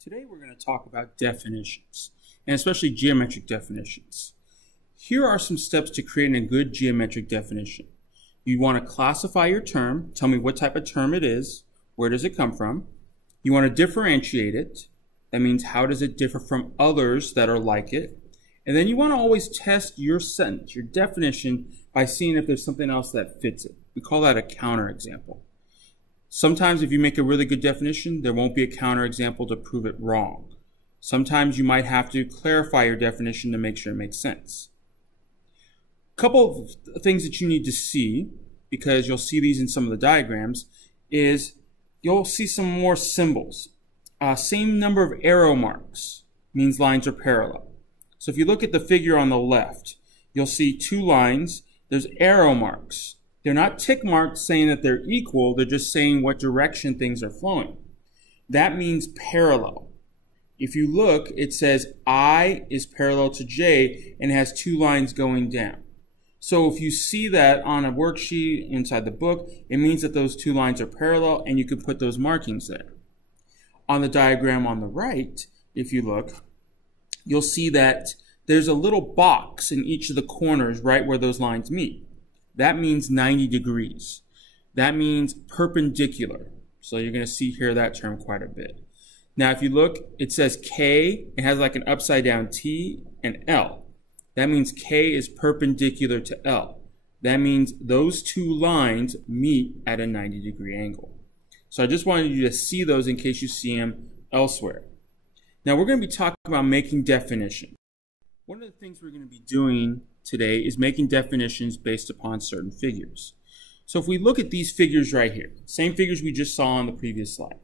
Today we're going to talk about definitions, and especially geometric definitions. Here are some steps to creating a good geometric definition. You want to classify your term, tell me what type of term it is, where does it come from. You want to differentiate it, that means how does it differ from others that are like it. And then you want to always test your sentence, your definition, by seeing if there's something else that fits it. We call that a counterexample. Sometimes if you make a really good definition, there won't be a counterexample to prove it wrong. Sometimes you might have to clarify your definition to make sure it makes sense. A couple of things that you need to see, because you'll see these in some of the diagrams, is you'll see some more symbols. Same number of arrow marks means lines are parallel. So if you look at the figure on the left, you'll see two lines. There's arrow marks. They're not tick marks saying that they're equal. They're just saying what direction things are flowing. That means parallel. If you look, it says I is parallel to J and has two lines going down. So if you see that on a worksheet inside the book, it means that those two lines are parallel and you can put those markings there. On the diagram on the right, if you look, you'll see that there's a little box in each of the corners right where those lines meet. That means 90 degrees. That means perpendicular. So you're going to see here that term quite a bit. Now if you look, it says K, it has like an upside down T and L. That means K is perpendicular to L. That means those two lines meet at a 90 degree angle. So I just wanted you to see those in case you see them elsewhere. Now we're going to be talking about making definitions. One of the things we're going to be doing today is making definitions based upon certain figures. So if we look at these figures right here, same figures we just saw on the previous slide,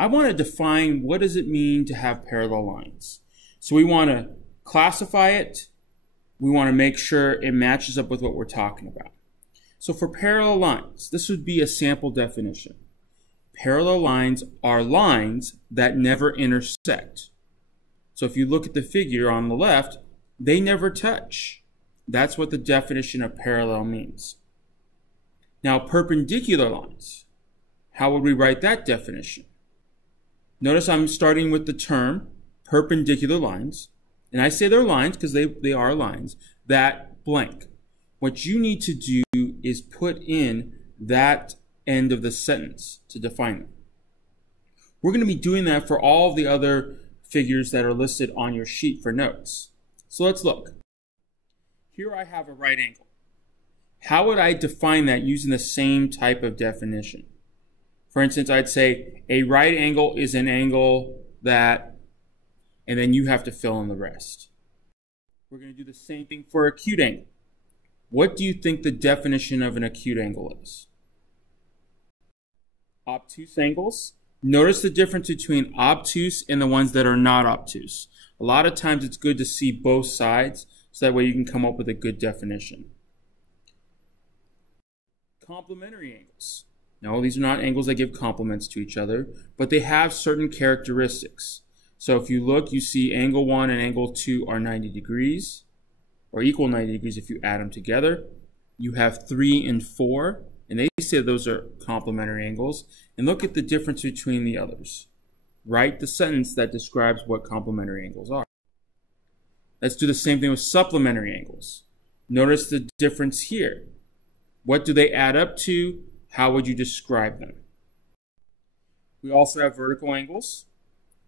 I want to define what does it mean to have parallel lines. So we want to classify it. We want to make sure it matches up with what we're talking about. So for parallel lines, this would be a sample definition. Parallel lines are lines that never intersect. So if you look at the figure on the left, they never touch. That's what the definition of parallel means. Now, perpendicular lines, how would we write that definition? Notice I'm starting with the term perpendicular lines, and I say they're lines because they are lines, that blank. What you need to do is put in that end of the sentence to define them. We're going to be doing that for all of the other figures that are listed on your sheet for notes. So let's look. Here I have a right angle. How would I define that using the same type of definition? For instance, I'd say a right angle is an angle that, and then you have to fill in the rest. We're going to do the same thing for acute angle. What do you think the definition of an acute angle is? Obtuse angles. Notice the difference between obtuse and the ones that are not obtuse. A lot of times it's good to see both sides so that way you can come up with a good definition. Complementary angles. No, these are not angles that give complements to each other, but they have certain characteristics. So if you look, you see angle 1 and angle 2 are 90 degrees, or equal 90 degrees if you add them together. You have 3 and 4, and they say those are complementary angles. And look at the difference between the others. Write the sentence that describes what complementary angles are. Let's do the same thing with supplementary angles. Notice the difference here. What do they add up to? How would you describe them? We also have vertical angles.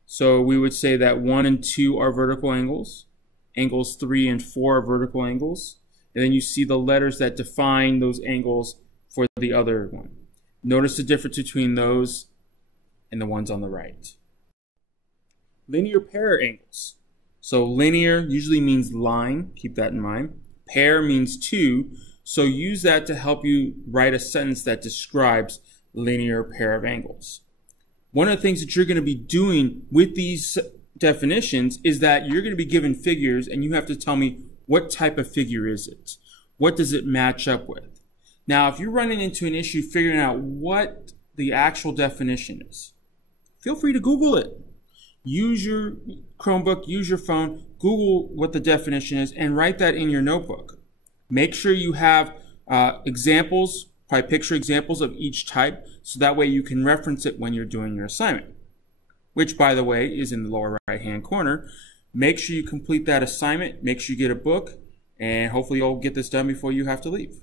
So we would say that 1 and 2 are vertical angles. Angles 3 and 4 are vertical angles. And then you see the letters that define those angles for the other one. Notice the difference between those and the ones on the right. Linear pair angles. So linear usually means line, keep that in mind. Pair means two, so use that to help you write a sentence that describes linear pair of angles. One of the things that you're going to be doing with these definitions is that you're going to be given figures and you have to tell me what type of figure is it? What does it match up with? Now, if you're running into an issue figuring out what the actual definition is, feel free to Google it. Use your Chromebook, use your phone, Google what the definition is, and write that in your notebook. Make sure you have examples, probably picture examples of each type, so that way you can reference it when you're doing your assignment. which, by the way, is in the lower right-hand corner. Make sure you complete that assignment. Make sure you get a book, and hopefully you'll get this done before you have to leave.